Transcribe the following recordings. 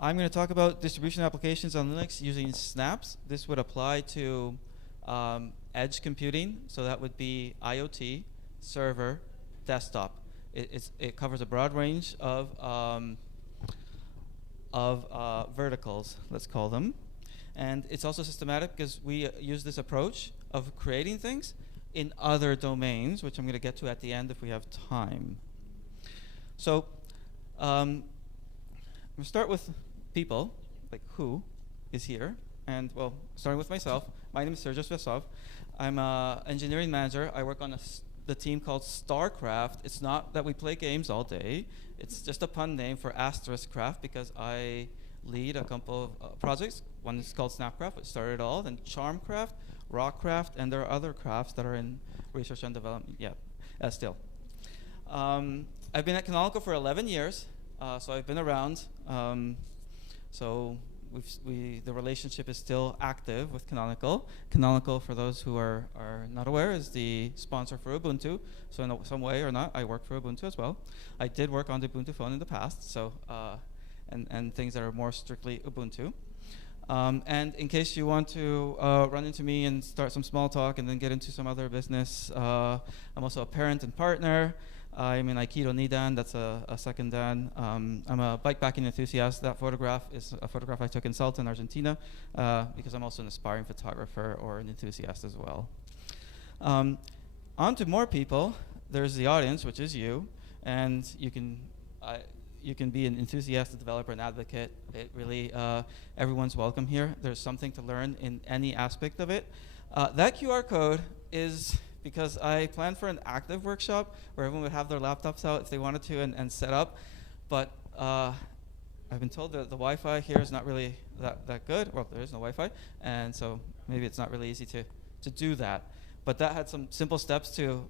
I'm going to talk about distribution applications on Linux using snaps. This would apply to edge computing, so that would be IoT, server, desktop. It covers a broad range of verticals, let's call them. And it's also systematic because we use this approach of creating things in other domains, which I'm going to get to at the end if we have time. So I'm going to start with people, like who is here. And, well, starting with myself, my name is Sergio Schvezov. I'm an engineering manager. I work on the team called StarCraft. It's not that we play games all day. It's just a pun name for Asterisk Craft because I lead a couple of projects. One is called Snapcraft, which started it all, then Charmcraft, Rockcraft, and there are other crafts that are in research and development still. I've been at Canonical for 11 years, so I've been around. So the relationship is still active with Canonical. Canonical, for those who are not aware, is the sponsor for Ubuntu. So in some way or not, I work for Ubuntu as well. I did work on the Ubuntu phone in the past, so and things that are more strictly Ubuntu. And in case you want to run into me and start some small talk and then get into some other business, I'm also a parent and partner. I'm in Aikido Nidan, that's a second Dan. I'm a bikepacking enthusiast. That photograph is a photograph I took in Salta in Argentina because I'm also an aspiring photographer or an enthusiast as well. On to more people. There's the audience, which is you, and you can be an enthusiastic developer and advocate. It really, everyone's welcome here. There's something to learn in any aspect of it. That QR code is because I planned for an active workshop where everyone would have their laptops out if they wanted to and set up. But I've been told that the Wi-Fi here is not really that good. Well, there is no Wi-Fi, and so maybe it's not really easy to do that. But that had some simple steps to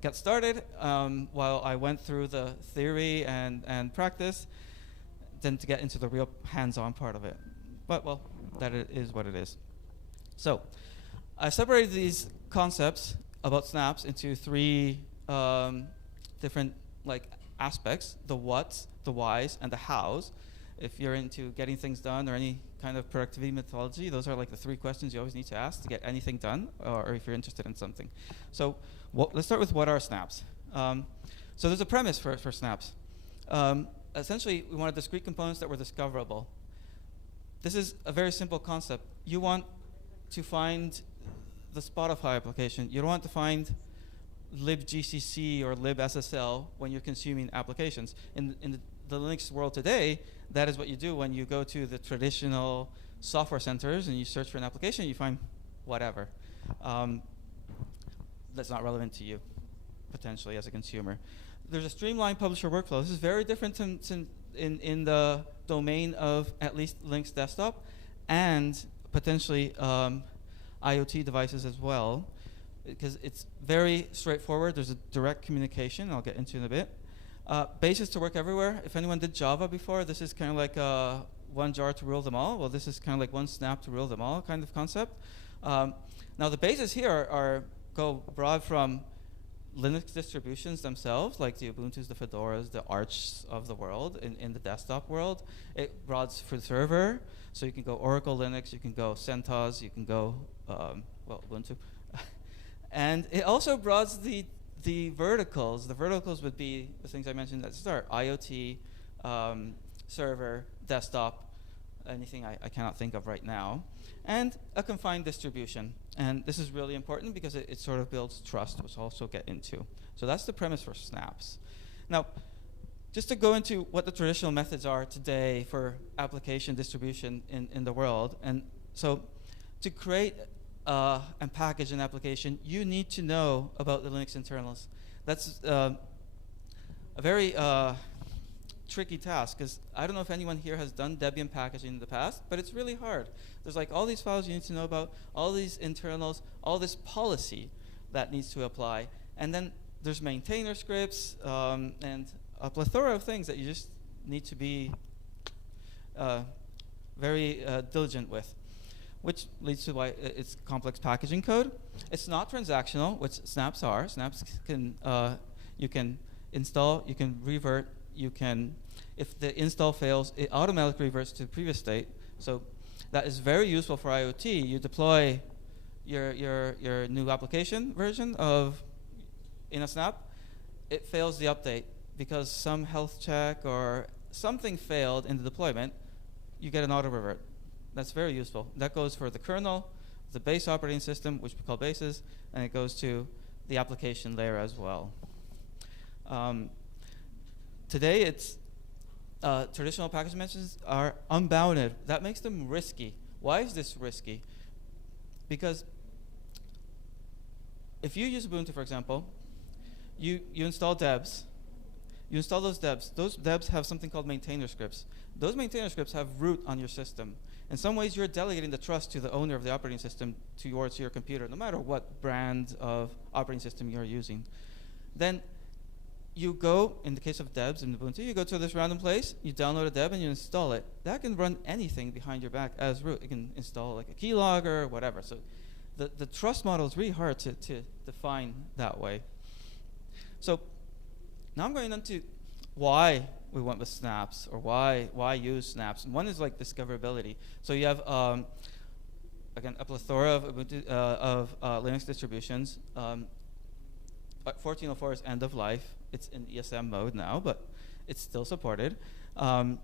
get started while I went through the theory and practice, then to get into the real hands-on part of it. But, well, that is what it is. So I separated these concepts about snaps into three different aspects: the whats, the whys, and the hows. If you're into getting things done or any kind of productivity methodology, those are like the three questions you always need to ask to get anything done, or if you're interested in something. So let's start with what are snaps. So there's a premise for snaps. Essentially, we wanted discrete components that were discoverable. This is a very simple concept. You want to find the Spotify application. You don't want to find libgcc or libssl when you're consuming applications. In the Linux world today, that is what you do when you go to the traditional software centers and you search for an application, you find whatever. That's not relevant to you, potentially, as a consumer. There's a streamlined publisher workflow. This is very different in the domain of at least Linux desktop and potentially IoT devices as well, because it's very straightforward. There's a direct communication I'll get into in a bit. Bases to work everywhere. If anyone did Java before, this is kind of like one jar to rule them all. Well, this is kind of like one snap to rule them all kind of concept. Now the bases here go broad from Linux distributions themselves, like the Ubuntus, the Fedoras, the Archs of the world in the desktop world. It broadens for the server, so you can go Oracle Linux, you can go CentOS, you can go, Ubuntu. And it also broadens the verticals. The verticals would be the things I mentioned at the start: IoT, server, desktop, anything I cannot think of right now, and a confined distribution. And this is really important because it sort of builds trust, which I'll also get into. So that's the premise for snaps. Now, just to go into what the traditional methods are today for application distribution in the world. And so to create and package an application, you need to know about the Linux internals. That's a very tricky task, because I don't know if anyone here has done Debian packaging in the past, but it's really hard. There's like all these files you need to know about, all these internals, all this policy that needs to apply, and then there's maintainer scripts and a plethora of things that you just need to be very diligent with, which leads to why it's complex packaging code. It's not transactional, which snaps are. Snaps can you can install, you can revert, you can if the install fails, it automatically reverts to the previous state. So that is very useful for IoT. You deploy your new application version in a snap, it fails the update because some health check or something failed in the deployment, you get an auto revert. That's very useful. That goes for the kernel, the base operating system, which we call bases, and it goes to the application layer as well. Today, it's traditional package mentions are unbounded. That makes them risky. Why is this risky? Because if you use Ubuntu, for example, you install debs. You install those debs. Those debs have something called maintainer scripts. Those maintainer scripts have root on your system. In some ways, you're delegating the trust to the owner of the operating system towards your computer, no matter what brand of operating system you're using. Then you go, in the case of debs in Ubuntu, you go to this random place, you download a deb, and you install it. That can run anything behind your back as root. It can install like a keylogger, whatever. So the trust model is really hard to define that way. So now I'm going into why we went with snaps, or why use snaps. And one is like discoverability. So you have, again, a plethora of Ubuntu, Linux distributions. 1404 is end of life. It's in ESM mode now, but it's still supported. And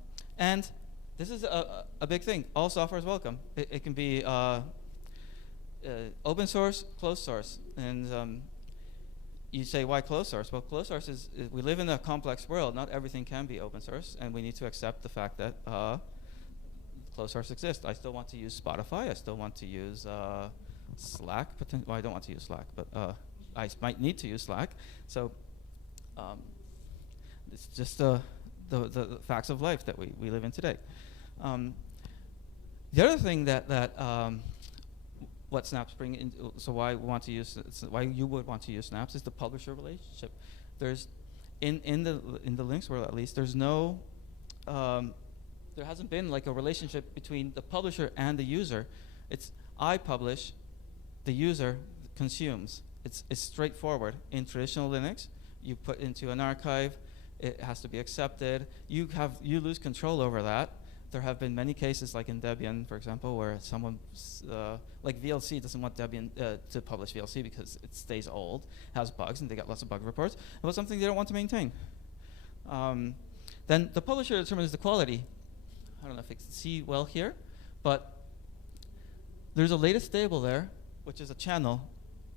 this is a big thing. All software is welcome. It can be open source, closed source. And you say, why closed source? Well, closed source is we live in a complex world. Not everything can be open source, and we need to accept the fact that closed source exists. I still want to use Spotify. I still want to use Slack. Well, I don't want to use Slack, but I might need to use Slack. So it's just the facts of life that we live in today. The other thing that what snaps bring in, so why we want to use, why you would want to use snaps is the publisher relationship. There's in the Linux world, at least, there's no there hasn't been like a relationship between the publisher and the user. It's I publish, the user consumes. It's straightforward. In traditional Linux, you put into an archive, it has to be accepted. You lose control over that. There have been many cases, like in Debian, for example, where someone, like VLC doesn't want Debian to publish VLC because it stays old, has bugs, and they got lots of bug reports. It was something they don't want to maintain. Then the publisher determines the quality. I don't know if you can see well here, but there's a latest table there, which is a channel.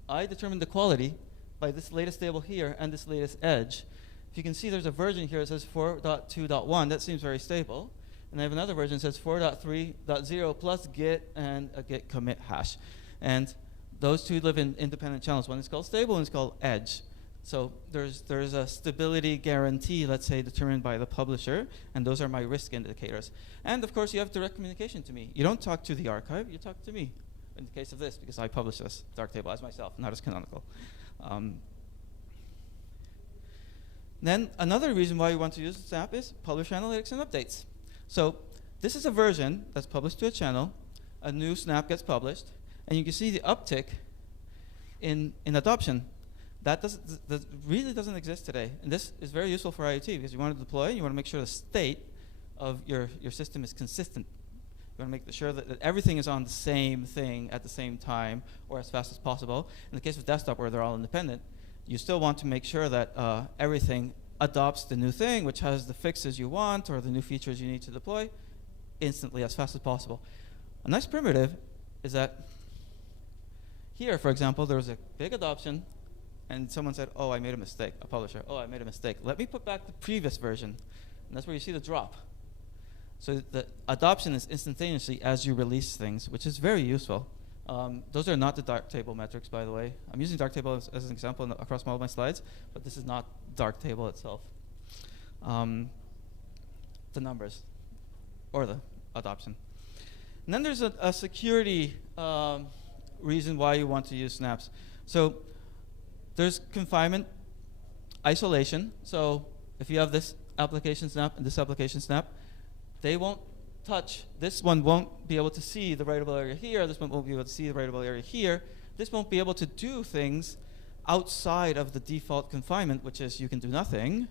I determine the quality by this latest table here and this latest edge. If you can see, there's a version here that says 4.2.1. That seems very stable. And I have another version that says 4.3.0 plus git and a git commit hash. And those two live in independent channels. One is called stable, and it's called edge. So there's a stability guarantee, let's say, determined by the publisher, and those are my risk indicators. And of course, you have direct communication to me. You don't talk to the archive, you talk to me. In the case of this, because I publish this Darktable as myself, not as Canonical. Then another reason why you want to use Snap is publish analytics and updates. So this is a version that's published to a channel. A new Snap gets published, and you can see the uptick in adoption. That really doesn't exist today. And this is very useful for IoT because you want to deploy, you want to make sure the state of your system is consistent. You want to make sure that everything is on the same thing at the same time or as fast as possible. In the case of desktop, where they're all independent, you still want to make sure that everything adopts the new thing, which has the fixes you want or the new features you need to deploy instantly as fast as possible. A nice primitive is that here, for example, there was a big adoption, and someone said, oh, I made a mistake, a publisher. Oh, I made a mistake. Let me put back the previous version. And that's where you see the drop. So the adoption is instantaneously as you release things, which is very useful. Those are not the Darktable metrics, by the way. I'm using Darktable as an example across all of my slides, but this is not Darktable itself. The numbers, or the adoption. And then there's a security reason why you want to use snaps. So there's confinement, isolation. So if you have this application snap and this application snap, they won't touch. This one won't be able to see the writable area here. This one won't be able to see the writable area here. This won't be able to do things outside of the default confinement, which is you can do nothing.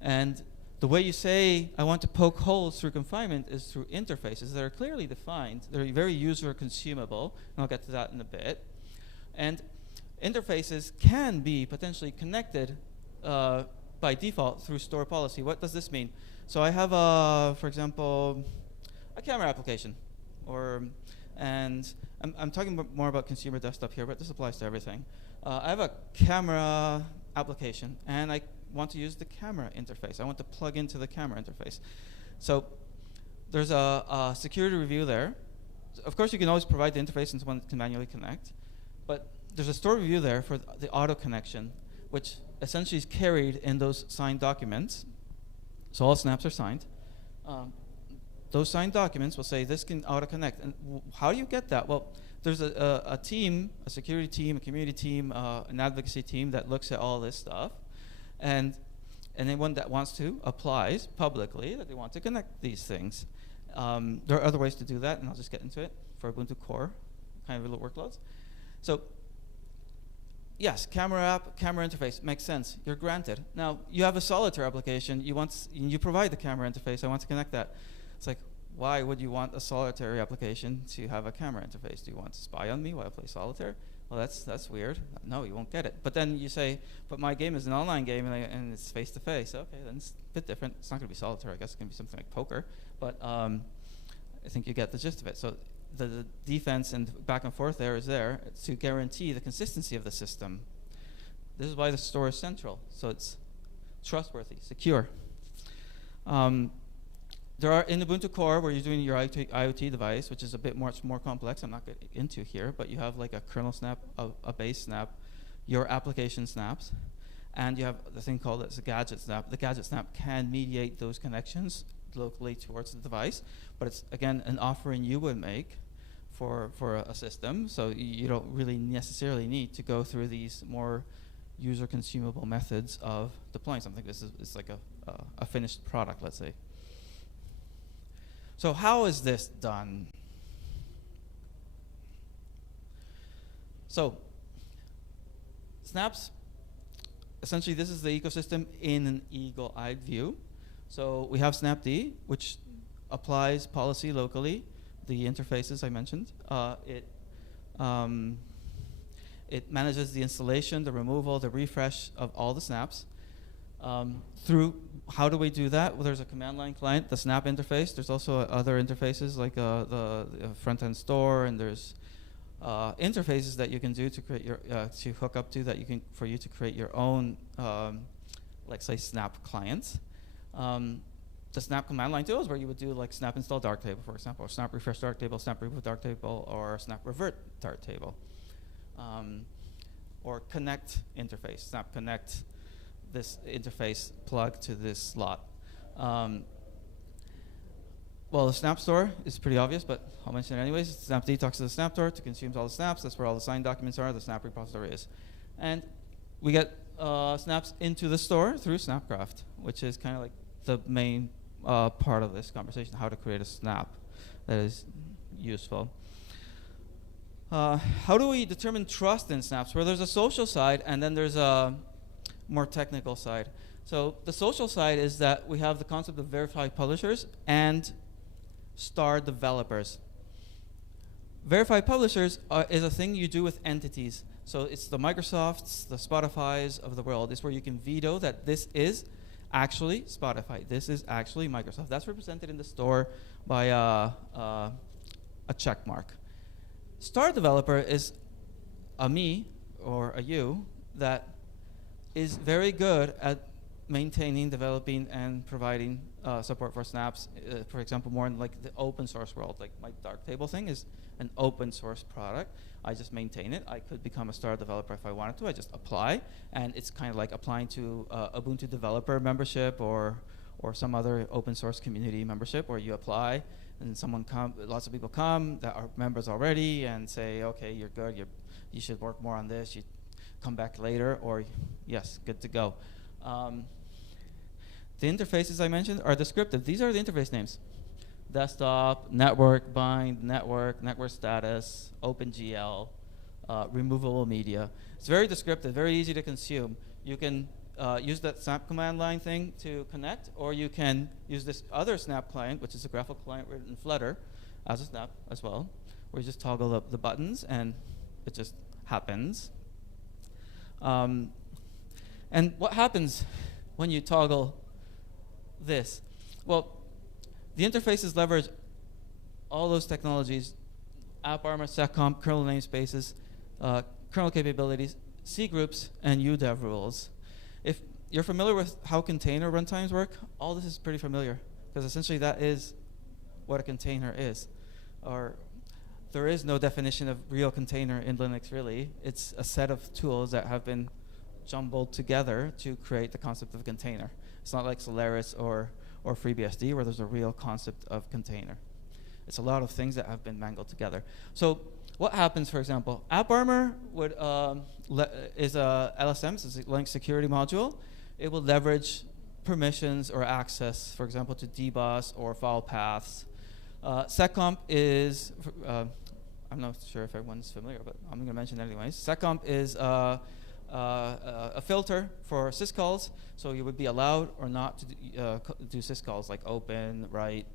And The way you say, I want to poke holes through confinement is through interfaces that are clearly defined. They're very user consumable, and I'll get to that in a bit. And interfaces can be potentially connected by default through store policy. What does this mean? So I have, for example, a camera application, and I'm talking more about consumer desktop here, but this applies to everything. I have a camera application, and I want to use the camera interface. I want to plug into the camera interface. So there's a security review there. Of course, you can always provide the interface and someone can manually connect, but there's a store review there for the auto connection, which essentially is carried in those signed documents. So all snaps are signed. Those signed documents will say this can auto connect. And how do you get that? Well, there's a team, a security team, a community team, an advocacy team that looks at all this stuff. And anyone that wants to applies publicly that they want to connect these things. There are other ways to do that, and I'll just get into it for Ubuntu core kind of little workloads. So yes, camera app, camera interface makes sense. You're granted. Now you have a solitaire application. You provide the camera interface. I want to connect that. It's like, why would you want a solitary application to have a camera interface? Do you want to spy on me while I play solitaire? Well, that's weird. No, you won't get it. But then you say, but my game is an online game and it's face to face. Okay, then it's a bit different. It's not going to be solitaire. I guess it's going to be something like poker. But I think you get the gist of it. So the defense and back and forth there is there to guarantee the consistency of the system. This is why the store is central. So it's trustworthy, secure. There are in Ubuntu core where you're doing your IoT device, which is a bit more complex. I'm not getting into here, but you have like a kernel snap, a base snap, your application snaps, and you have the thing called a gadget snap. The gadget snap can mediate those connections locally towards the device, but it's again an offering you would make for a system. So you don't really necessarily need to go through these more user consumable methods of deploying something. This is like a finished product, let's say. So how is this done? So snaps, essentially this is the ecosystem in an eagle-eyed view. So we have snapd, which applies policy locally, the interfaces I mentioned. It manages the installation, the removal, the refresh of all the snaps. Through how do we do that? Well, there's a command line client, the snap interface. There's also other interfaces like the front-end store, and there's interfaces that you can do to create your to hook up to that you can for you to create your own, like say snap clients. The snap command line too is where you would do like snap install darktable, for example, or snap refresh darktable, snap remove darktable, or snap revert darktable, or connect interface, snap connect this interface plug to this slot. Well, the snap store is pretty obvious, but I'll mention it anyways. Snapd talks to the snap store to consume all the snaps. That's where all the signed documents are. The snap repository is, and we get snaps into the store through Snapcraft, which is kind of like the main part of this conversation: how to create a snap that is useful. How do we determine trust in snaps? Well, there's a social side, and then there's a more technical side. So the social side is that we have the concept of verified publishers and star developers. Verified publishers is a thing you do with entities. So it's the Microsofts, the Spotifys of the world. It's where you can veto that this is actually Spotify. This is actually Microsoft. That's represented in the store by a check mark. Star developer is a me or a you that is very good at maintaining, developing, and providing support for snaps. For example, more in like the open source world, like my Darktable thing is an open source product. I just maintain it. I could become a star developer if I wanted to. I just apply, and it's kind of like applying to Ubuntu developer membership or some other open source community membership, where you apply and lots of people come that are members already and say, okay, you're good. You should work more on this. You come back later, or yes, good to go. The interfaces I mentioned are descriptive. These are the interface names: desktop, network, bind, network status, OpenGL, removable media. It's very descriptive, very easy to consume. You can use that snap command line thing to connect, or you can use this other snap client, which is a graphical client written in Flutter, as a snap as well, where you just toggle the buttons and it just happens. And what happens when you toggle this? Well, the interfaces leverage all those technologies: AppArmor, seccomp, kernel namespaces, kernel capabilities, C groups, and UDEV rules. If you're familiar with how container runtimes work, all this is pretty familiar, because essentially that is what a container is. Or there is no definition of real container in Linux, really. It's a set of tools that have been jumbled together to create the concept of a container. It's not like Solaris or FreeBSD, where there's a real concept of container. It's a lot of things that have been mangled together. So what happens, for example, AppArmor is a LSM, it's a Linux security module. It will leverage permissions or access, for example, to DBoss or file paths. Seccomp is, I'm not sure if everyone's familiar, but I'm going to mention it anyways. Seccomp is a filter for syscalls, so you would be allowed or not to do syscalls like open, write.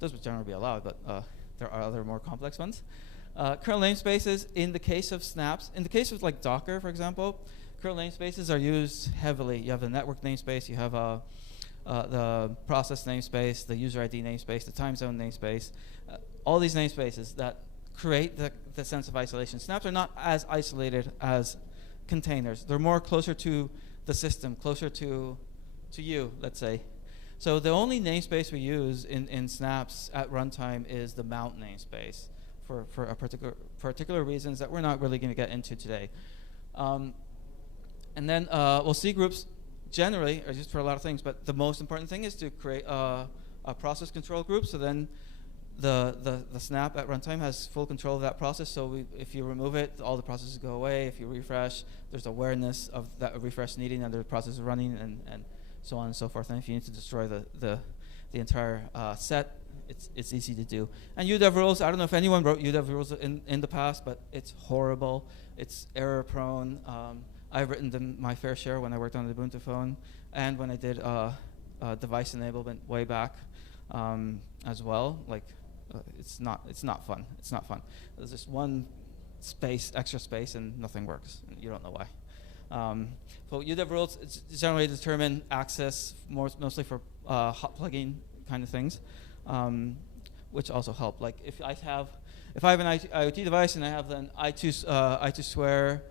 Those would generally be allowed, but there are other more complex ones. Kernel namespaces, in the case of snaps, in the case of like Docker, for example, kernel namespaces are used heavily. You have the network namespace, you have the process namespace, the user ID namespace, the time zone namespace, all these namespaces that create the sense of isolation. Snaps are not as isolated as containers. They're more closer to the system, closer to you, let's say. So the only namespace we use in snaps at runtime is the mount namespace for a particular reasons that we're not really going to get into today. And then C groups generally are used for a lot of things, but the most important thing is to create a process control group. So then the snap at runtime has full control of that process. So if you remove it, all the processes go away. If you refresh, there's awareness of that refresh needing and the process is running, and so on and so forth. And if you need to destroy the entire set, it's easy to do. And UDEV rules, I don't know if anyone wrote UDEV rules in the past, but it's horrible. It's error prone. I've written them my fair share when I worked on the Ubuntu phone and when I did device enablement way back as well. Like it's not fun. It's not fun. There's just one extra space, and nothing works. You don't know why. So UDEV rules generally determine access mostly for hot plugging kind of things, which also help. Like if I have an IoT device and I have an I2 square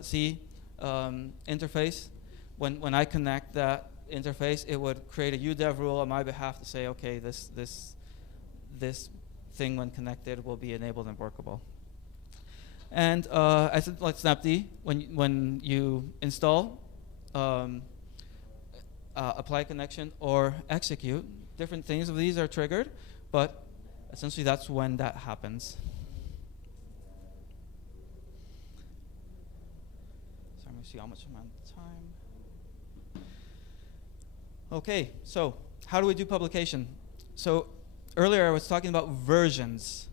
C interface, when I connect that interface, it would create a UDEV rule on my behalf to say, okay, this thing when connected will be enabled and workable. And as like snapd, when you install, apply connection or execute, different things of these are triggered, but essentially that's when that happens. So I'm going to see how much amount of time. Okay, so how do we do publication? So earlier I was talking about versions.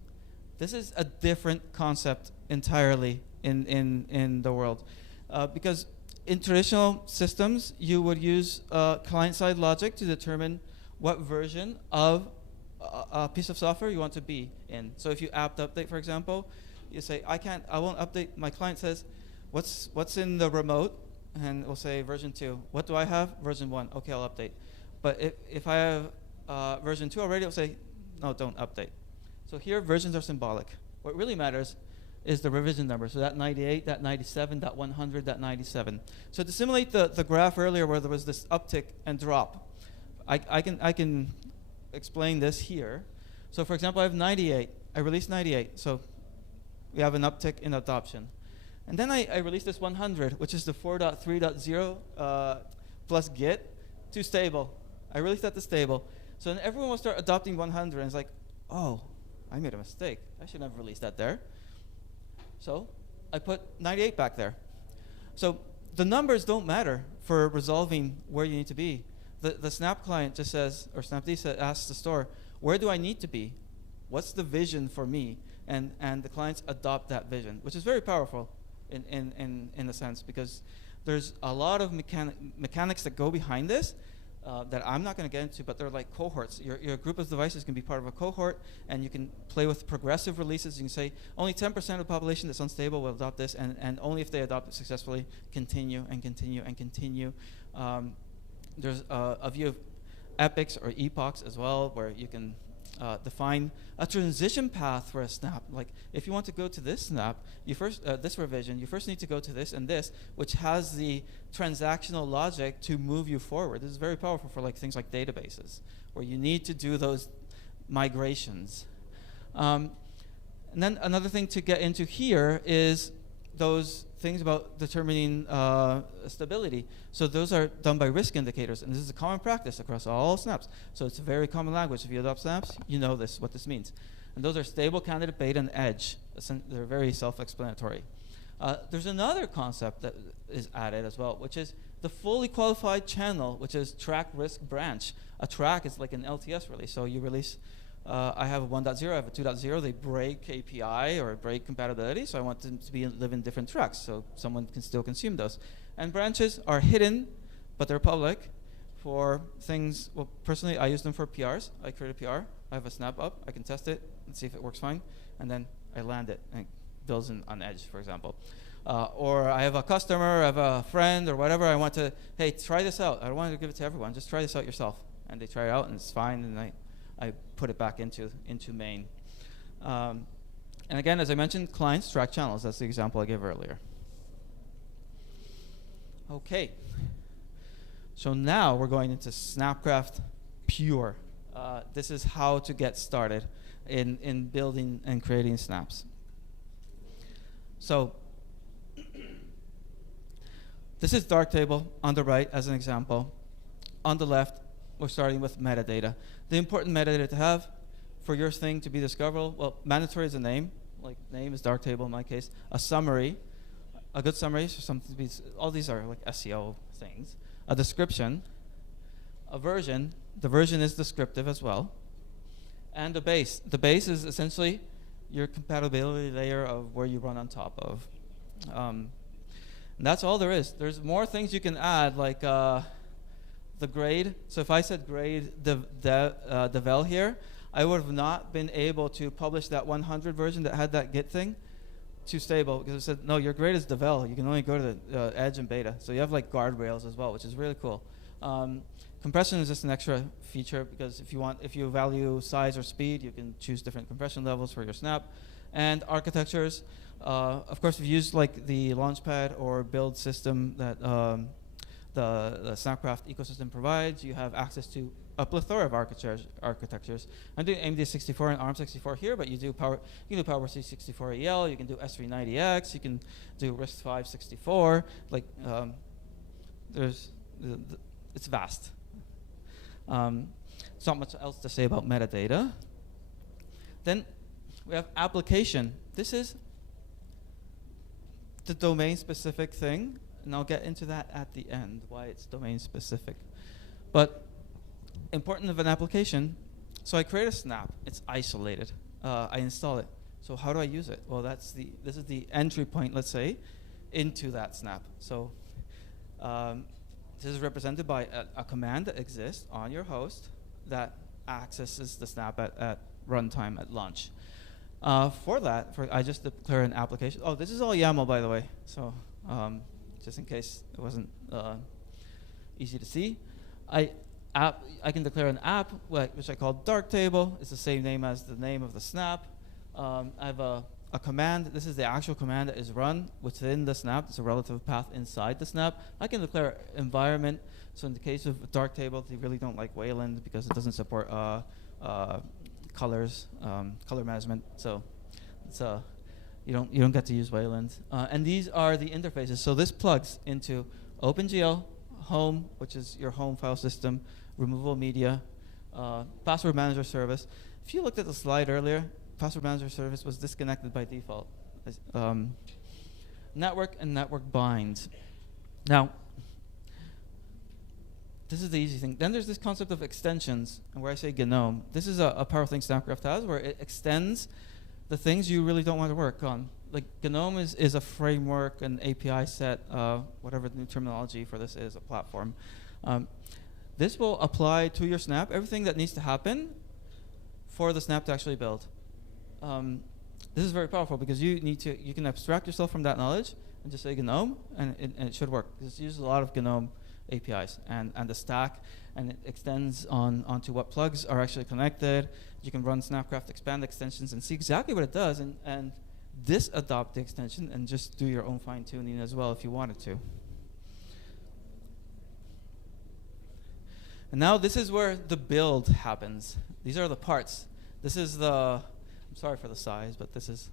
This is a different concept entirely in the world. Because in traditional systems, you would use client-side logic to determine what version of a piece of software you want to be in. So if you apt update, for example, you say, I won't update. My client says, what's in the remote? And we'll say version 2. What do I have? Version 1. Okay, I'll update. But if I have version 2 already, I'll say, no, don't update. So here, versions are symbolic. What really matters is the revision number. So that 98, that 97, that 100, that 97. So to simulate the graph earlier where there was this uptick and drop, I can explain this here. So for example, I have 98. I released 98. So we have an uptick in adoption. And then I released this 100, which is the 4.3.0 plus Git to stable. I released that to stable. So then everyone will start adopting 100, and it's like, oh, I made a mistake. I shouldn't have released that there. So I put 98 back there. So the numbers don't matter for resolving where you need to be. The Snap client just says, or snapd asks the store, where do I need to be? What's the vision for me? And the clients adopt that vision, which is very powerful in a sense, because There's a lot of mechanics that go behind this that I'm not going to get into, but they're like cohorts. Your group of devices can be part of a cohort, and you can play with progressive releases. You can say only 10% of the population that's unstable will adopt this, and only if they adopt it successfully, continue and continue and continue. There's a view of epochs or epochs as well, where you can define a transition path for a snap. Like if you want to go to this snap, you first this revision, you first need to go to this and this, which has the transactional logic to move you forward. This is very powerful for like things like databases, where you need to do those migrations. And then another thing to get into here is those things about determining stability. So those are done by risk indicators, and this is a common practice across all snaps. So it's a very common language. If you adopt snaps, you know what this means. And those are stable, candidate, beta, and edge. They're very self-explanatory. There's another concept that is added as well, which is the fully qualified channel, which is track, risk, branch. A track is like an LTS release. So you release, I have a 1.0, I have a 2.0. They break API or break compatibility, so I want them to live in different tracks so someone can still consume those. And branches are hidden, but they're public for things. Well, personally, I use them for PRs. I create a PR. I have a snap up. I can test it and see if it works fine, and then I land it and it builds on Edge, for example. Or I have a customer, I have a friend, or whatever. I want to, hey, try this out. I don't want to give it to everyone. Just try this out yourself. And they try it out, and it's fine, and I put it back into main. And again, as I mentioned, clients track channels. That's the example I gave earlier. Okay. So now we're going into Snapcraft Pure. This is how to get started in building and creating snaps. So this is Darktable on the right as an example. On the left, we're starting with metadata. The important metadata to have for your thing to be discoverable, well, mandatory is a name. Like name is Darktable in my case. A summary, a good summary, so something to be, all these are like SEO things. A description, a version. The version is descriptive as well. And a base. The base is essentially your compatibility layer of where you run on top of. And that's all there is. There's more things you can add, like the grade. So if I said grade devel here, I would have not been able to publish that 100 version that had that Git thing to stable, because it said, no, your grade is devel. You can only go to the edge and beta. So you have like guardrails as well, which is really cool. Compression is just an extra feature, because if you value size or speed, you can choose different compression levels for your snap. And architectures, of course, if you use like the Launchpad or build system that the Snapcraft ecosystem provides, you have access to a plethora of architectures. I'm doing AMD64 and ARM64 here, but you can do PowerC 64EL, you can do S390X, you can do RISC-V 64. Like, it's vast. There's not much else to say about metadata. Then we have application. This is the domain-specific thing, and I'll get into that at the end, why it's domain-specific. But important of an application, so I create a snap. It's isolated. I install it. So how do I use it? Well, this is the entry point, let's say, into that snap. So this is represented by a command that exists on your host that accesses the snap at runtime, at launch. For that, I just declare an application. Oh, this is all YAML, by the way. So just in case it wasn't easy to see, I can declare an app, which I call Darktable. It's the same name as the name of the snap. I have a command. This is the actual command that is run within the snap. It's a relative path inside the snap. I can declare environment. So in the case of Darktable, they really don't like Wayland because it doesn't support colors, color management. So it's you don't get to use Wayland. And these are the interfaces. So this plugs into OpenGL, home, which is your home file system, removable media, password manager service. If you looked at the slide earlier, password manager service was disconnected by default. Network and network binds. Now, this is the easy thing. Then there's this concept of extensions, and where I say GNOME. This is a powerful thing Snapcraft has, where it extends the things you really don't want to work on. Like GNOME is a framework, an API set, whatever the new terminology for this is, a platform. This will apply to your snap everything that needs to happen for the snap to actually build. This is very powerful because you can abstract yourself from that knowledge and just say GNOME, and it should work. It uses a lot of GNOME APIs and the stack, and it extends onto what plugs are actually connected. You can run Snapcraft expand extensions and see exactly what it does, and disadopt the extension and just do your own fine tuning as well if you wanted to. And now this is where the build happens. These are the parts. This is I'm sorry for the size, but this is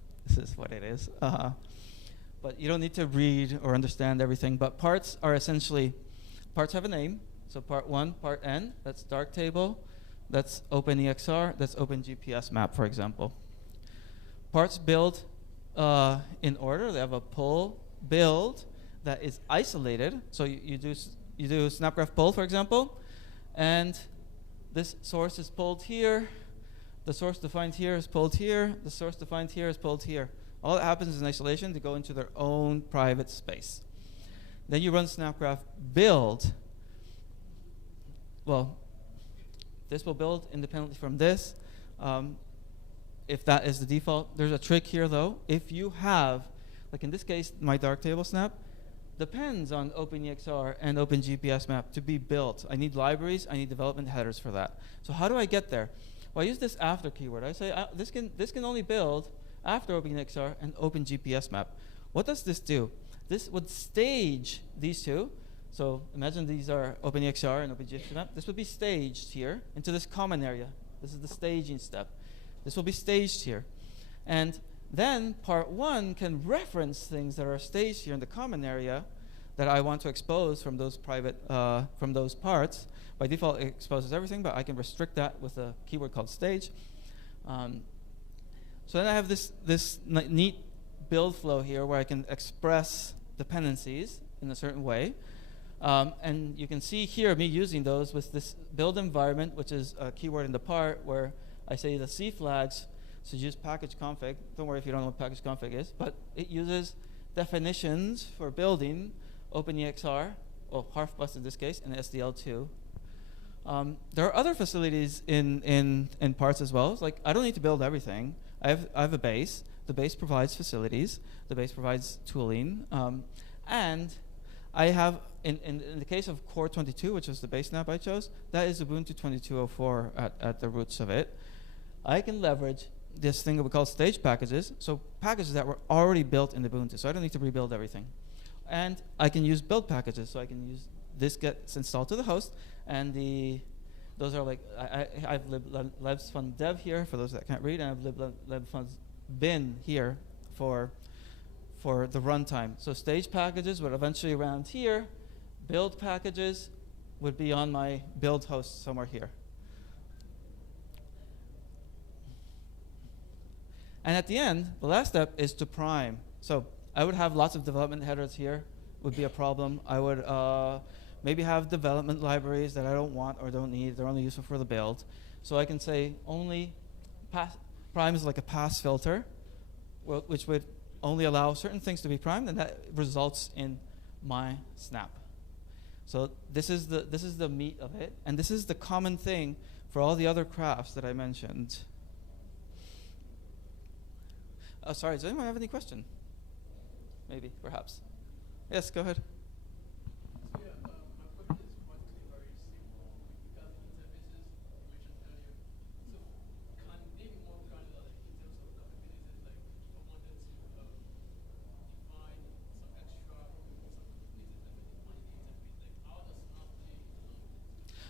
what it is. But you don't need to read or understand everything. But parts are essentially, parts have a name. So part 1, part N, that's Darktable, that's OpenEXR, that's OpenGPS map, for example. Parts build in order. They have a pull build that is isolated. So you do Snapgraph pull, for example, and this source is pulled here. The source defined here is pulled here. The source defined here is pulled here. All that happens is in isolation. They go into their own private space. Then you run Snapgraph build. Well, this will build independently from this. If that is the default. There's a trick here, though. If you have, like in this case, my Darktable snap depends on OpenEXR and OpenGPS map to be built. I need libraries. I need development headers for that. So how do I get there? Well, I use this after keyword. I say this can only build after OpenEXR and OpenGPS map. What does this do? This would stage these two. So imagine these are OpenEXR and OpenGPS map. This would be staged here into this common area. This is the staging step. This will be staged here. And then part 1 can reference things that are staged here in the common area that I want to expose from those private, from those parts. By default, it exposes everything, but I can restrict that with a keyword called stage. So then I have this neat build flow here where I can express dependencies in a certain way. And you can see here me using those with this build environment, which is a keyword in the part where I say the C flags should use package config. Don't worry if you don't know what package config is, but it uses definitions for building OpenEXR, or HarfBus in this case, and SDL2. There are other facilities in parts as well. It's like I don't need to build everything. I have a base. The base provides facilities. The base provides tooling. And I have, in the case of Core 22, which is the base snap I chose, that is Ubuntu 22.04 at the roots of it. I can leverage this thing that we call stage packages, so packages that were already built in Ubuntu, so I don't need to rebuild everything. And I can use build packages, so I can use this gets installed to the host, and those are like, I have libfun dev here for those that can't read, and I have libfun bin here for the runtime. So stage packages would eventually around here. Build packages would be on my build host somewhere here. And at the end, the last step is to prime. So I would have lots of development headers here, would be a problem. I would maybe have development libraries that I don't want or don't need. They're only useful for the build. So I can say only prime is like a pass filter, which would only allow certain things to be primed, and that results in my snap. So this is the meat of it, and this is the common thing for all the other crafts that I mentioned. Sorry, does anyone have any question? Maybe, perhaps. Yes, go ahead. My question is practically very simple. Regarding interfaces you mentioned earlier, so can they be more granular in terms of capabilities? Like, if I wanted to define some extra, some capabilities that were defined in the interface, like how does Snapd?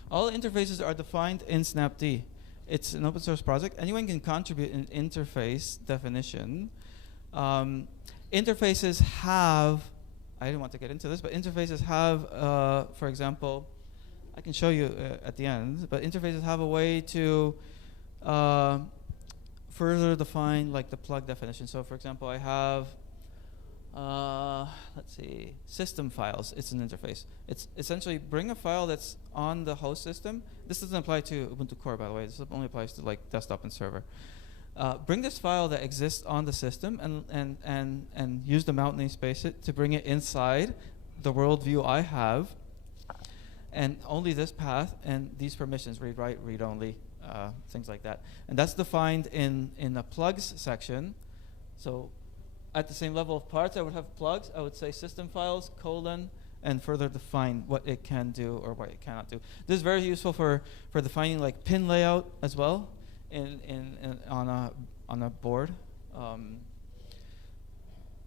All interfaces are defined in Snapd. It's an open source project. Anyone can contribute an interface definition. Interfaces have, I didn't want to get into this, but interfaces have, for example, I can show you at the end, but interfaces have a way to further define like the plug definition. So for example, I have, let's see, system files. It's an interface. It's essentially bring a file that's on the host system. This doesn't apply to Ubuntu Core, by the way. This only applies to like desktop and server. bring this file that exists on the system and use the mount namespace it to bring it inside the world view I have, and only this path and these permissions, read write, read only, things like that. And that's defined in the plugs section. So at the same level of parts, I would have plugs. I would say system files, colon, and further define what it can do or what it cannot do. This is very useful for defining like pin layout as well on a board.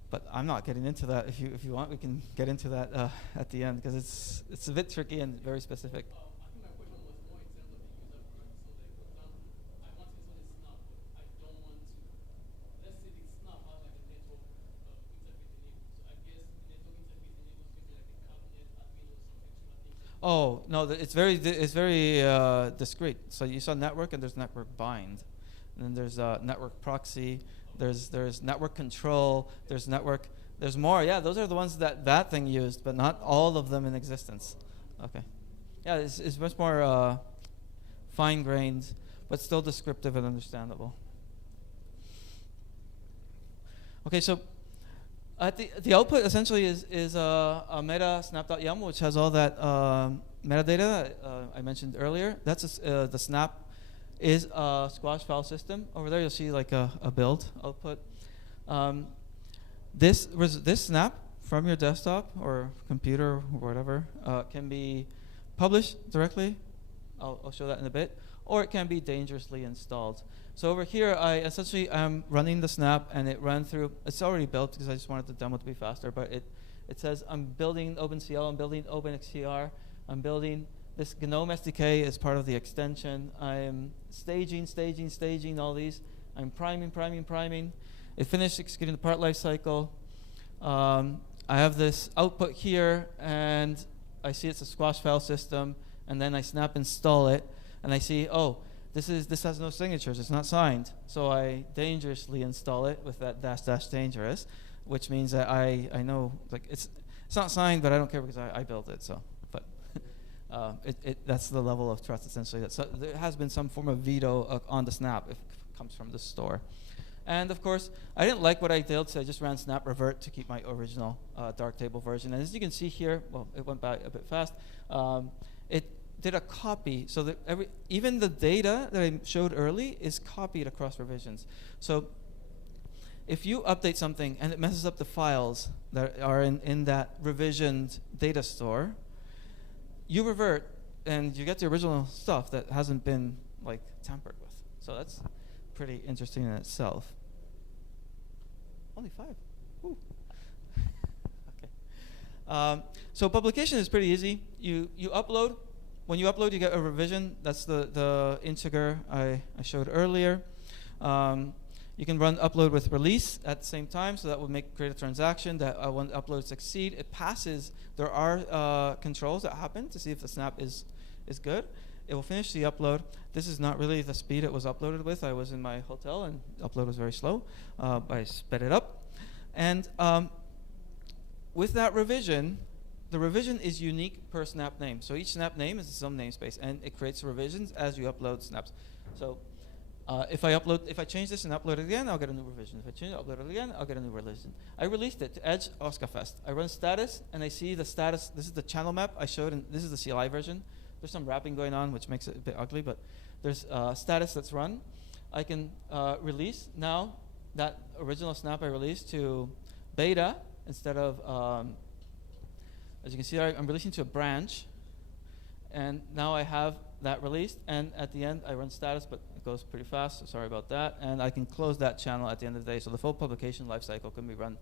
But I'm not getting into that. If you want, we can get into that at the end, because it's a bit tricky and very specific. I think my question was more in terms of the user preference. So, like, for example, I want to install this snap, but I don't want to. Let's say the snap has like a network interface enabled. So I guess the network interface enables maybe like a cabinet admin or some extra things. Oh no, it's very discrete. So you saw network, and there's network bind, and then there's network proxy. There's network control. There's network. There's more. Yeah, those are the ones that thing used, but not all of them in existence. Okay. Yeah, it's much more fine-grained, but still descriptive and understandable. Okay, so at the output essentially is a meta snap.yum, which has all that metadata I mentioned earlier. That's the snap is a squash file system. Over there, you'll see like a build output. This snap from your desktop or computer or whatever can be published directly. I'll show that in a bit. Or it can be dangerously installed. So over here, I essentially am running the snap, and it ran through. It's already built because I just wanted the demo to be faster. But it says I'm building OpenCL, I'm building OpenXCR, I'm building this GNOME SDK as part of the extension. I'm staging all these. I'm priming. It finished executing the part lifecycle. I have this output here, and I see it's a squash file system, and then I snap install it, and I see, oh, this has no signatures, it's not signed. So I dangerously install it with that -- dangerous, which means that I know like it's not signed, but I don't care because I built it. So, but that's the level of trust essentially. So there has been some form of veto on the snap if it comes from the store. And of course, I didn't like what I did, so I just ran snap revert to keep my original Darktable version. And as you can see here, well, it went by a bit fast. It did a copy, so that even the data that I showed early is copied across revisions. So if you update something and it messes up the files that are in that revisioned data store, you revert and you get the original stuff that hasn't been like tampered with. So that's pretty interesting in itself. Only 5. Ooh. Okay. So publication is pretty easy. You upload. When you upload, you get a revision. That's the integer I showed earlier. You can run upload with release at the same time, so that will create a transaction that when upload succeed, it passes. There are controls that happen to see if the snap is good. It will finish the upload. This is not really the speed it was uploaded with. I was in my hotel, and upload was very slow. I sped it up. And with that revision, the revision is unique per snap name. So each snap name is its own namespace, and it creates revisions as you upload snaps. So if I change this and upload it again, I'll get a new revision. If I change it, upload it again, I'll get a new revision. I released it to Edge OSCAFest. I run status, and I see the status. This is the channel map I showed, and this is the CLI version. There's some wrapping going on, which makes it a bit ugly, but there's status that's run. I can release now that original snap I released to beta instead of, as you can see, I'm releasing to a branch, and now I have that released, and at the end I run status, but it goes pretty fast, so sorry about that, and I can close that channel at the end of the day, so the full publication lifecycle can be run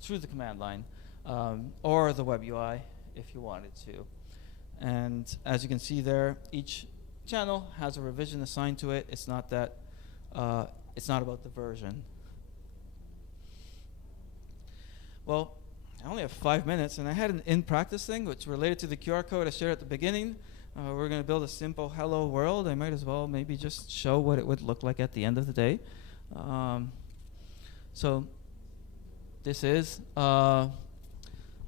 through the command line or the web UI if you wanted to. And as you can see there, each channel has a revision assigned to it. It's not that, it's not about the version. Well, I only have 5 minutes, and I had an in-practice thing which related to the QR code I shared at the beginning. We're going to build a simple hello world. I might as well maybe just show what it would look like at the end of the day. So this is a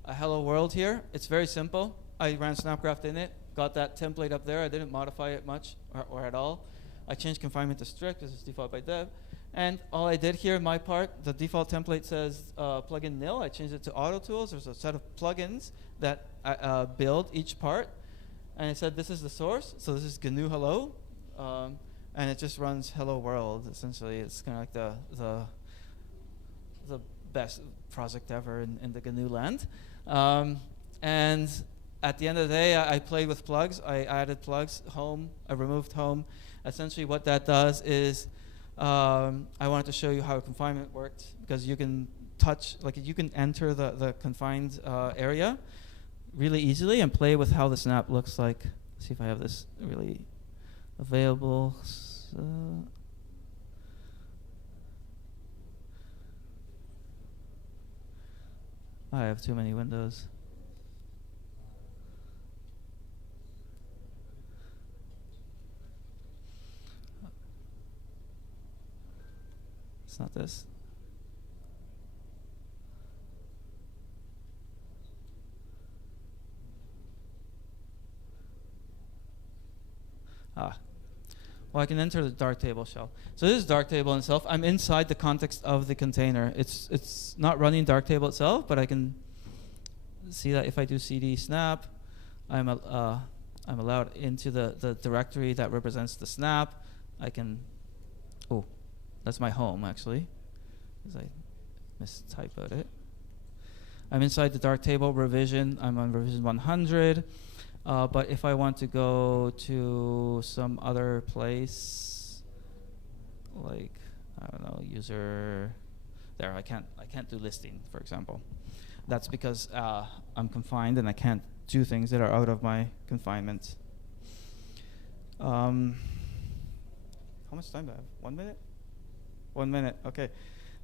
hello world here. It's very simple. I ran Snapcraft in it, got that template up there. I didn't modify it much or at all. I changed confinement to strict because it's default by dev. And all I did here in my part, the default template says plugin nil. I changed it to auto tools. There's a set of plugins that build each part. And it said this is the source. So this is GNU Hello. And it just runs Hello World, essentially. It's kind of like the best project ever in the GNU land. And at the end of the day, I played with plugs. I added plugs, home. I removed home. Essentially what that does is I wanted to show you how confinement worked, because you can touch, like you can enter the confined area really easily and play with how the snap looks like. See if I have this really available. I have too many windows. It's not this. Well, I can enter the Darktable shell. So this is Darktable itself. I'm inside the context of the container. It's not running Darktable itself, but I can see that if I do cd snap, I'm allowed into the directory that represents the snap. I can, oh, that's my home actually, because I mistyped it. I'm inside the Darktable revision. I'm on revision 100. But if I want to go to some other place, like I don't know, user, there I can't do listing, for example. That's because I'm confined and I can't do things that are out of my confinement. How much time do I have? 1 minute? 1 minute. Okay.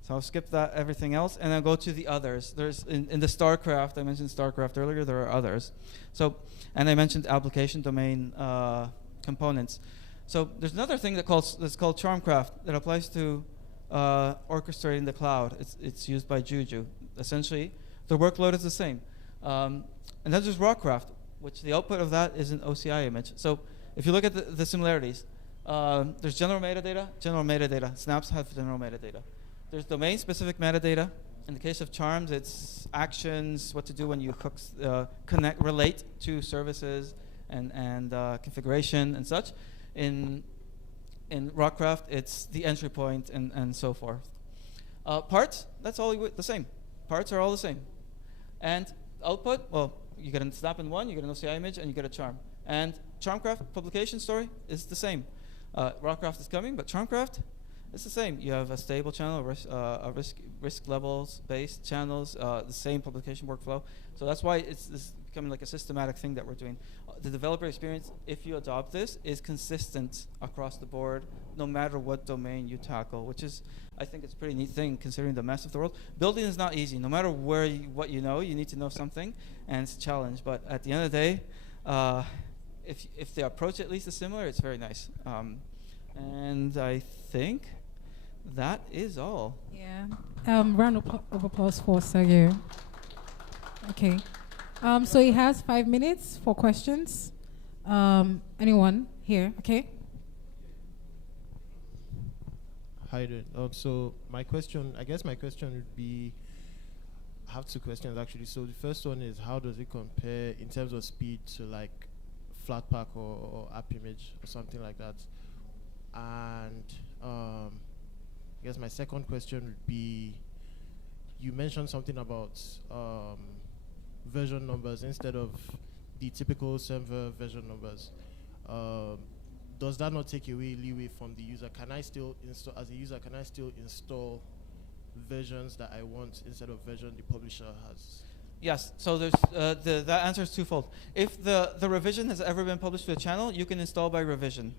So I'll skip that, everything else, and I'll go to the others. There's in the StarCraft, I mentioned StarCraft earlier, there are others. So, and I mentioned application domain components. So there's another thing that's called Charmcraft that applies to orchestrating the cloud. It's used by Juju. Essentially, the workload is the same. And then there's Rockcraft, which the output of that is an OCI image. So if you look at the similarities, there's general metadata. Snaps have general metadata. There's domain-specific metadata. In the case of Charms, it's actions, what to do when you relate to services and configuration and such. In Rockcraft, it's the entry point and so forth. Parts, that's all the same. Parts are all the same. And output, well, you get a snap in one, you get an OCI image, and you get a charm. And Charmcraft publication story is the same. Rockcraft is coming, but Charmcraft, it's the same. You have a stable channel, risk levels based channels, the same publication workflow. So that's why it's becoming like a systematic thing that we're doing. The developer experience, if you adopt this, is consistent across the board, no matter what domain you tackle, which is, I think it's a pretty neat thing considering the mess of the world. Building is not easy. No matter what you know, you need to know something, and it's a challenge. But at the end of the day, if the approach at least is similar, it's very nice. And I think that is all. Yeah. Round of applause for Sergio. Okay. So he has 5 minutes for questions. Anyone here? Okay. Hi there. So my question would be, I have two questions actually. So the first one is, how does it compare in terms of speed to like Flatpak or AppImage or something like that? And I guess my second question would be, you mentioned something about version numbers instead of the typical server version numbers. Does that not take away leeway from the user? Can I still install, as a user, can I still install versions that I want instead of version the publisher has? Yes, so there's that answer is twofold. If the revision has ever been published to a channel, you can install by revision.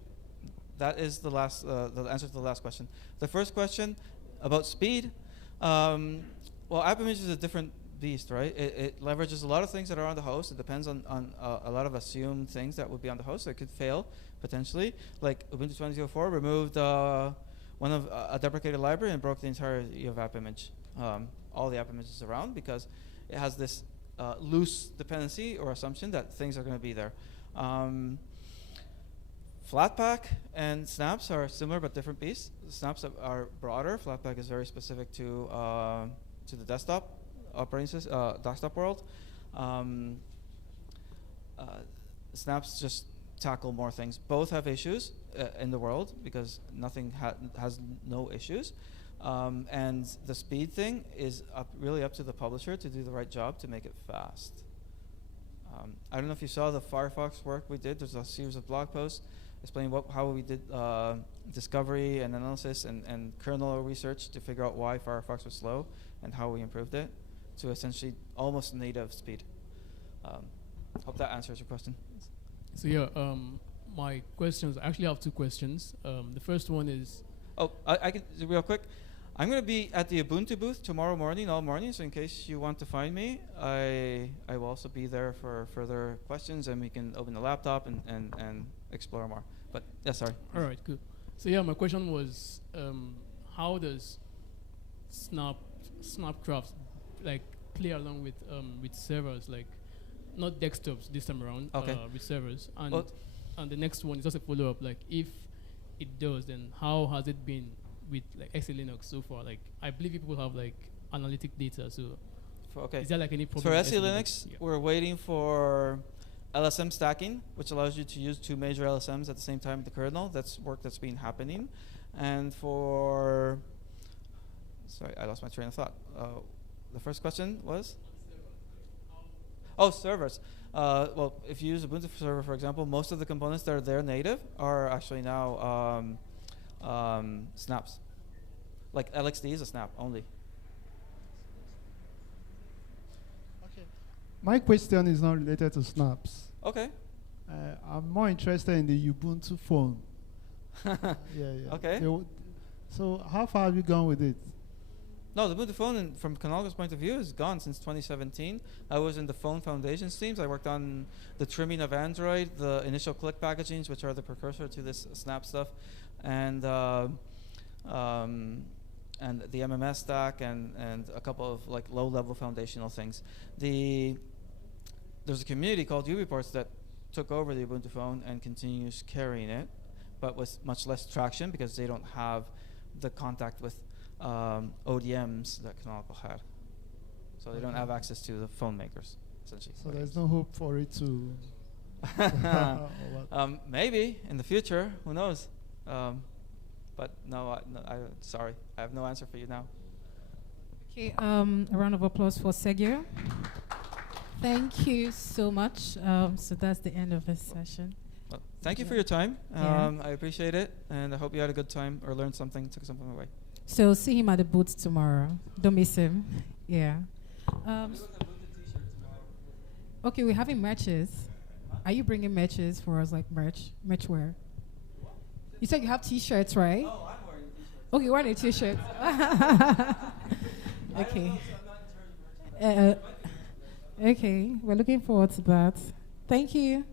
That is the answer to the last question. The first question about speed, well, AppImage is a different beast, right? It leverages a lot of things that are on the host. It depends on a lot of assumed things that would be on the host. So it could fail potentially. Like Ubuntu 20.04 removed one of a deprecated library and broke the entirety of AppImage, all the AppImages around, because it has this loose dependency or assumption that things are going to be there. Flat pack and snaps are similar but different beasts. Snaps are broader. Flat pack is very specific to the desktop operating system, desktop world. Snaps just tackle more things. Both have issues in the world because nothing has no issues. And the speed thing is really up to the publisher to do the right job to make it fast. I don't know if you saw the Firefox work we did. There's a series of blog posts explaining how we did discovery and analysis and kernel research to figure out why Firefox was slow and how we improved it to essentially almost native speed. Hope that answers your question. So yeah, my questions, I actually have two questions. The first one is... Oh, I can, real quick. I'm going to be at the Ubuntu booth tomorrow morning, all morning, so in case you want to find me, I will also be there for further questions, and we can open the laptop and explore more. But, yeah, sorry. All right, good. So yeah, my question was, how does Snapcraft like play along with servers, like not desktops this time around, with servers? And the next one is just a follow-up, like if it does, then how has it been with like XA Linux so far? Like I believe people have like analytic data, so is there like any problem? For SE Linux, we're waiting for LSM stacking, which allows you to use two major LSMs at the same time in the kernel. That's work that's been happening. And for, sorry, I lost my train of thought. The first question was? Oh, servers. Well, if you use Ubuntu server, for example, most of the components that are there native are actually now snaps. Like LXD is a snap only. Okay. My question is not related to snaps. Okay. I'm more interested in the Ubuntu phone. Okay. So how far have you gone with it? No, the Ubuntu phone, from Canonical's point of view, is gone since 2017. I was in the phone foundations teams. I worked on the trimming of Android, the initial click packagings, which are the precursor to this Snap stuff, and the MMS stack, and a couple of like low-level foundational things. There's a community called UBports that took over the Ubuntu phone and continues carrying it, but with much less traction because they don't have the contact with ODMs that Canonical had. So they don't have access to the phone makers, essentially. So there's no hope for it to... Maybe in the future, who knows? But no, sorry, I have no answer for you now. Okay, a round of applause for Sergio. Thank you so much. So that's the end of this session. Well, thank you for your time. I appreciate it, and I hope you had a good time or learned something, took something away. So see him at the booth tomorrow. Don't miss him. Yeah. Okay, we're having matches. Are you bringing matches for us, like merch wear? You said you have T-shirts, right? Oh, I'm wearing T-shirts. Okay, you're wearing a T-shirt. Okay. Okay, we're looking forward to that. Thank you.